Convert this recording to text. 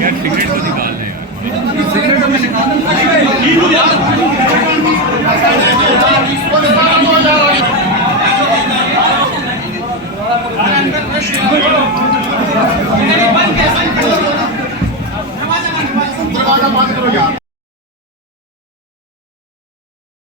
यार सिगरेट तो निकाल दे यार। सिगरेट तो मैं निकाल दरवाजा बंद करो यार।